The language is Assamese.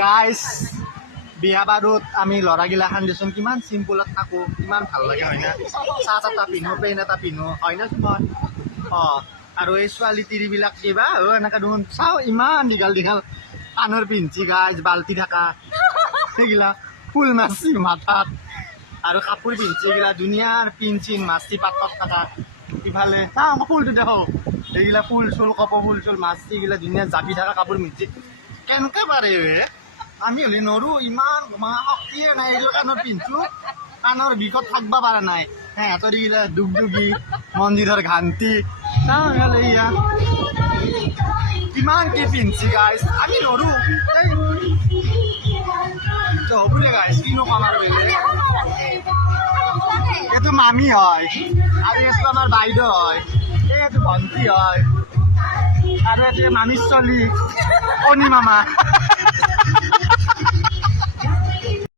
গাইজ বিয়া বাৰুত আমি ল'ৰাগিলাখান দেচোন কিমান চিম্পুলত থাকোঁ, কিমান ভাল লাগে হয় না? চাৰ্ট এটা পিন্ধো, পেণ্ট এটা পিন্ধো হয় না তোমাৰ? অঁ আৰু এই ছোৱালী তিৰিবিলাক কিবা এনেকৈ দেখোন চাওঁ ইমান দীঘল দীঘল কাণৰ পিন্ধছি গাইজ, বাল্টি থকা সেইগিলা ফুল মাৰছি মাথাত আৰু কাপোৰ পিন্ধছি এইগিলা ধুনীয়াৰ পিন চিন মাছটি পাতত থকা। ইফালে চাওঁ আকৌ ফুলটো দেখো এইগিলা ফুল চুল কপৌ ফুল চুল মাছটি এইগিলা ধুনীয়া জাপি থকা কাপোৰ পিন্ধছি। কেনেকৈ পাৰে আমি হ'লে নৰো, ইমান শক্তিয়ে নাই। এইগিলা কাণত পিন্ধছো, কাণৰ বিষত থাকিব পৰা নাই। সিহঁতৰ এইগিলা দুগদুগী মন্দিৰৰ ঘান্তি চাওঁ এয়া কিমান কি পিন্ধছি গাইজ, আমি নৰো। হ'ব দে গাইজ, কিনো কম আৰু বেলেগ। এইটো মামী হয় আৰু এইটো আমাৰ বাইদেউ হয়, এইটো ভণ্টি হয় আৰু এইটো মামীৰ ছোৱালী কণী মামা।